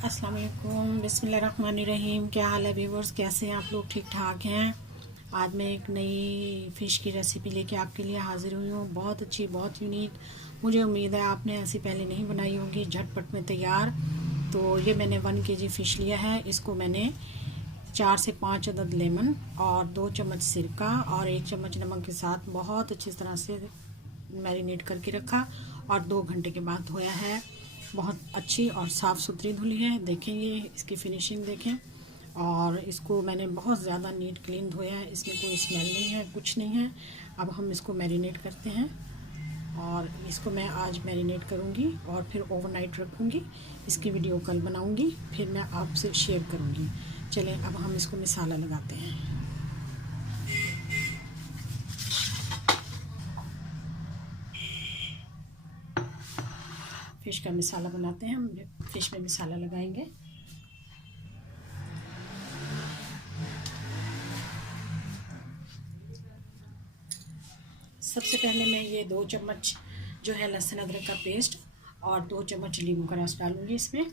अस्सलाम वालेकुम, बिस्मिल्लाहिर्रहमानिर्रहीम। क्या हाल है व्यूवर्स, कैसे हैं आप लोग? ठीक ठाक हैं। आज मैं एक नई फ़िश की रेसिपी लेके आपके लिए हाज़िर हुई हूँ। बहुत अच्छी, बहुत यूनिक। मुझे उम्मीद है आपने ऐसी पहले नहीं बनाई होगी, झटपट में तैयार। तो ये मैंने 1 केजी फ़िश लिया है। इसको मैंने 4 से 5 अदद लेमन और 2 चम्मच सिरका और 1 चम्मच नमक के साथ बहुत अच्छी तरह से मैरिनेट करके रखा और 2 घंटे के बाद धोया है। बहुत अच्छी और साफ़ सुथरी धुली है। देखें, ये इसकी फिनिशिंग देखें। और इसको मैंने बहुत ज़्यादा नीट क्लीन धोया है, इसमें कोई स्मेल नहीं है, कुछ नहीं है। अब हम इसको मैरिनेट करते हैं और इसको मैं आज मैरिनेट करूँगी और फिर ओवरनाइट रखूँगी। इसकी वीडियो कल बनाऊँगी, फिर मैं आपसे शेयर करूँगी। चलें, अब हम इसको मसाला लगाते हैं। फ़िश का मसाला बनाते हैं। हम फ़िश में मसाला लगाएंगे। सबसे पहले मैं ये 2 चम्मच जो है लहसुन अदरक का पेस्ट और 2 चम्मच नींबू का रस डालूंगी इसमें।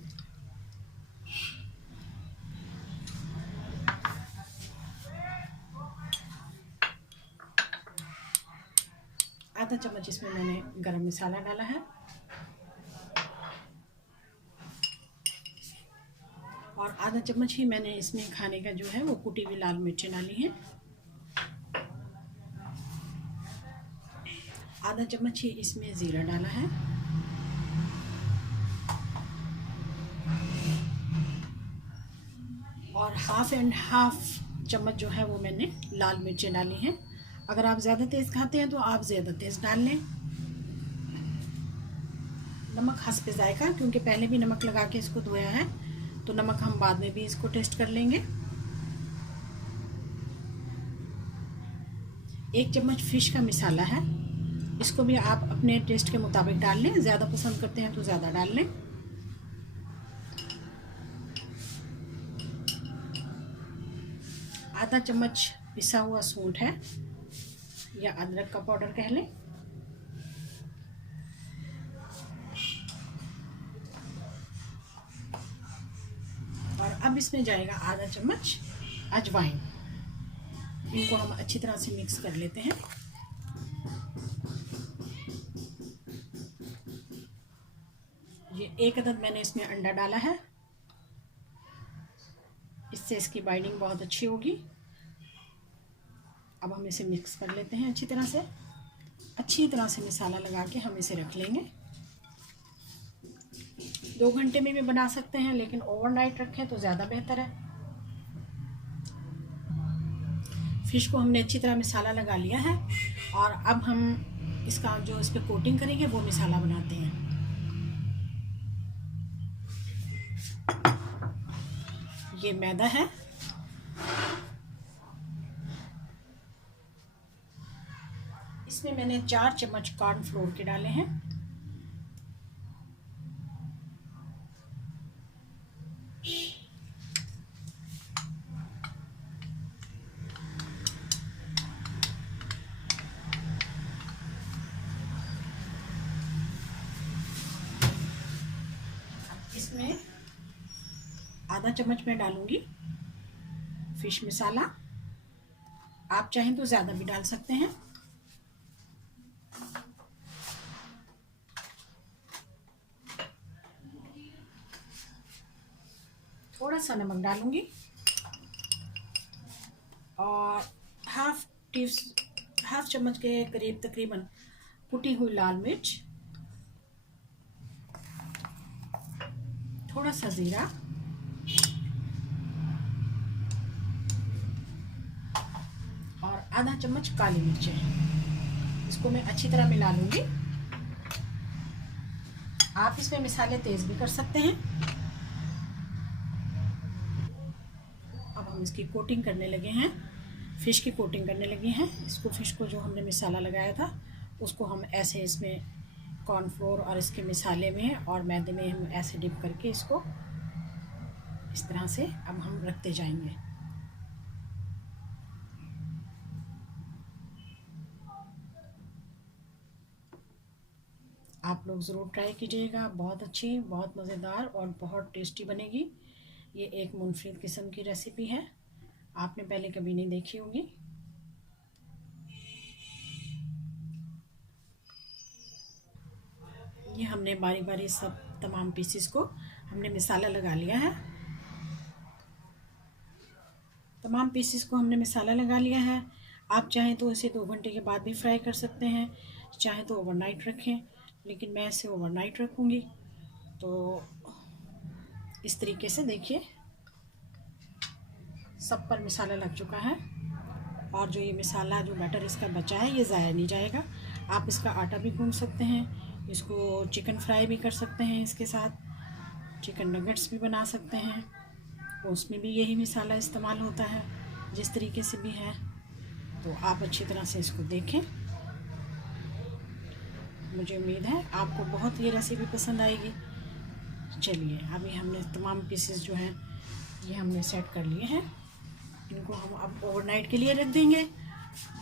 आधा चम्मच इसमें मैंने गरम मसाला डाला है और आधा चम्मच ही मैंने इसमें खाने का जो है वो कुटी हुई लाल मिर्चें डाली हैं। आधा चम्मच ही इसमें ज़ीरा डाला है और हाफ चम्मच जो है वो मैंने लाल मिर्चें डाली हैं। अगर आप ज़्यादा तेज़ खाते हैं तो आप ज़्यादा तेज़ डाल लें। नमक हस्ब जायका, क्योंकि पहले भी नमक लगा के इसको धोया है, तो नमक हम बाद में भी इसको टेस्ट कर लेंगे। 1 चम्मच फ़िश का मसाला है, इसको भी आप अपने टेस्ट के मुताबिक डाल लें। ज़्यादा पसंद करते हैं तो ज़्यादा डाल लें। आधा चम्मच पिसा हुआ सूंठ है या अदरक का पाउडर कह लें। और अब इसमें जाएगा आधा चम्मच अजवाइन। इनको हम अच्छी तरह से मिक्स कर लेते हैं। ये 1 अदद मैंने इसमें अंडा डाला है, इससे इसकी बाइंडिंग बहुत अच्छी होगी। अब हम इसे मिक्स कर लेते हैं अच्छी तरह से मसाला लगा के हम इसे रख लेंगे। 2 घंटे में भी बना सकते हैं, लेकिन ओवरनाइट रखें तो ज़्यादा बेहतर है। फ़िश को हमने अच्छी तरह मसाला लगा लिया है और अब हम इसका जो इस पर कोटिंग करेंगे वो मसाला बनाते हैं। ये मैदा है, इसमें मैंने 4 चम्मच कॉर्नफ्लोर के डाले हैं। इसमें आधा चम्मच मैं डालूंगी फ़िश मसाला। आप चाहें तो ज़्यादा भी डाल सकते हैं। थोड़ा सा नमक डालूंगी और हाफ चम्मच के करीब तकरीबन कुटी हुई लाल मिर्च, थोड़ा सा ज़ीरा और आधा चम्मच काली मिर्चें। इसको मैं अच्छी तरह मिला लूँगी। आप इसमें मसाले तेज़ भी कर सकते हैं। अब हम इसकी कोटिंग करने लगे हैं, फ़िश की कोटिंग करने लगे हैं। इसको फ़िश को जो हमने मसाला लगाया था उसको हम ऐसे इसमें कॉर्नफ्लोर और इसके मसाले में और मैदे में हम ऐसे डिप करके इसको इस तरह से अब हम रखते जाएंगे। आप लोग ज़रूर ट्राई कीजिएगा, बहुत अच्छी, बहुत मज़ेदार और बहुत टेस्टी बनेगी। ये एक मुनफरिद किस्म की रेसिपी है, आपने पहले कभी नहीं देखी होगी। ये हमने बारी बारी सब तमाम पीसेस को हमने मसाला लगा लिया है। तमाम पीसेस को हमने मसाला लगा लिया है। आप चाहें तो इसे 2 घंटे के बाद भी फ्राई कर सकते हैं, चाहें तो ओवरनाइट रखें, लेकिन मैं इसे ओवरनाइट रखूँगी। तो इस तरीके से देखिए सब पर मसाला लग चुका है, और जो ये मसाला जो बैटर इसका बचा है ये ज़ाया नहीं जाएगा। आप इसका आटा भी गूंद सकते हैं, इसको चिकन फ्राई भी कर सकते हैं, इसके साथ चिकन नगेट्स भी बना सकते हैं, उसमें भी यही मसाला इस्तेमाल होता है। जिस तरीके से भी है, तो आप अच्छी तरह से इसको देखें। मुझे उम्मीद है आपको बहुत ये रेसिपी पसंद आएगी। चलिए, अभी हमने तमाम पीसेस जो हैं ये हमने सेट कर लिए हैं, इनको हम अब ओवरनाइट के लिए रख देंगे,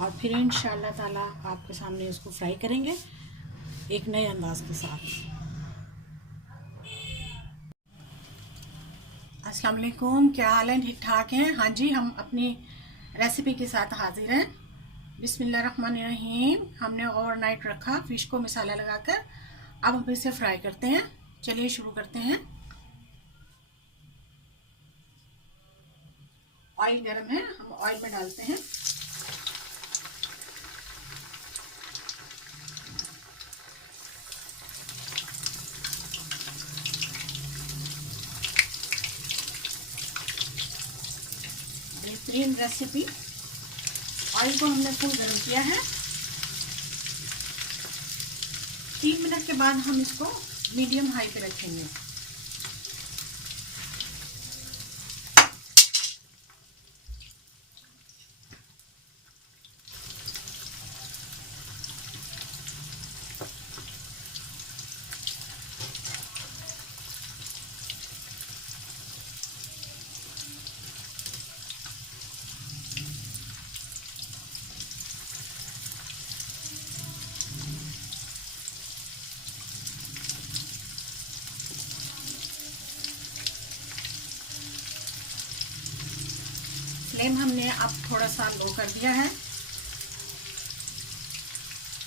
और फिर इंशाल्लाह ताला आपके सामने इसको फ्राई करेंगे एक नए अंदाज के साथ। अस्सलाम वालेकुम, क्या हाल है? ठीक ठाक हैं? हाँ जी, हम अपनी रेसिपी के साथ हाजिर हैं। बिस्मिल्लाहिर्रहमानिर्रहीम। हमने ओवरनाइट रखा फ़िश को मसाला लगाकर, अब हम इसे फ्राई करते हैं। चलिए शुरू करते हैं। ऑयल गर्म है, हम ऑयल में डालते हैं। बेहतरीन रेसिपी। ऑयल को हमने फुल गर्म किया है। 3 मिनट के बाद हम इसको मीडियम हाई पे रखेंगे। फ्लेम हमने अब थोड़ा सा लो कर दिया है।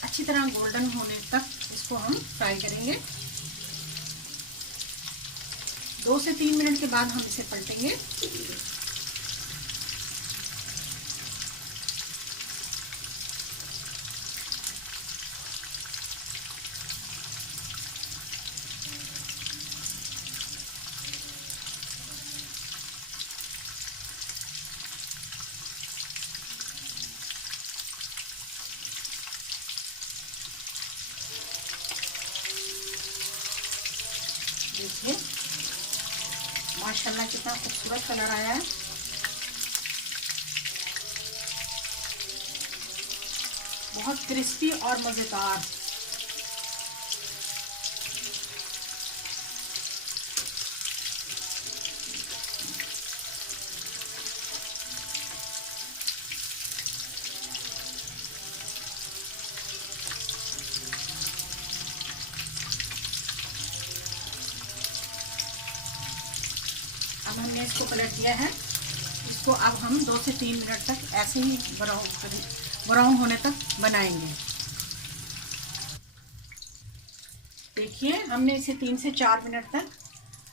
अच्छी तरह गोल्डन होने तक इसको हम फ्राई करेंगे। 2 से 3 मिनट के बाद हम इसे पलटेंगे। देखिए माशाल्लाह कितना खूबसूरत कलर आया है। बहुत क्रिस्पी और मज़ेदार। अब हमने इसको पलट दिया है। इसको अब हम 2 से 3 मिनट तक ऐसे ही ब्राउन होने तक बनाएंगे। देखिए हमने इसे 3 से 4 मिनट तक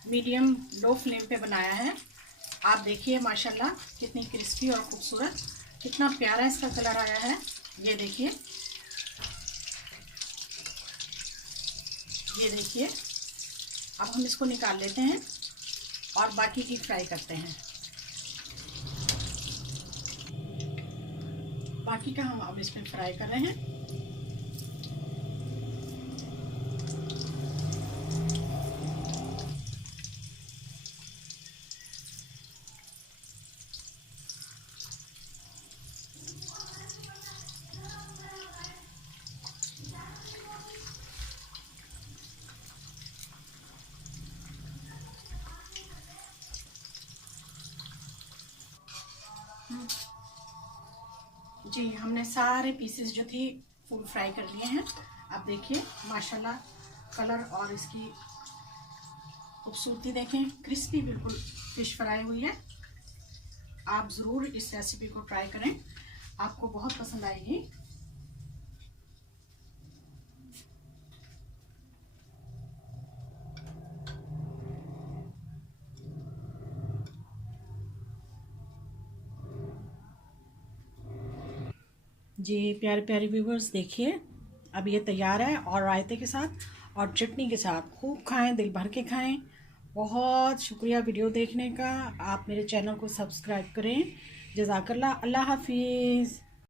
मीडियम लो फ्लेम पे बनाया है। आप देखिए माशाल्लाह कितनी क्रिस्पी और खूबसूरत, कितना प्यारा इसका कलर आया है। ये देखिए, ये देखिए। अब हम इसको निकाल लेते हैं और बाकी की फ्राई करते हैं। बाकी का हम अब इसमें फ्राई कर रहे हैं। जी हमने सारे पीसेस जो थे फुल फ्राई कर लिए हैं। अब देखिए माशाल्लाह कलर और इसकी खूबसूरती देखें, क्रिस्पी बिल्कुल फ़िश फ्राई हुई है। आप ज़रूर इस रेसिपी को ट्राई करें, आपको बहुत पसंद आएगी। जी प्यारे प्यारे व्यूवर्स, देखिए अब ये तैयार है, और रायते के साथ और चटनी के साथ खूब खाएं, दिल भर के खाएं। बहुत शुक्रिया वीडियो देखने का। आप मेरे चैनल को सब्सक्राइब करें। जज़ाकल्लाह। अल्लाह हाफिज़।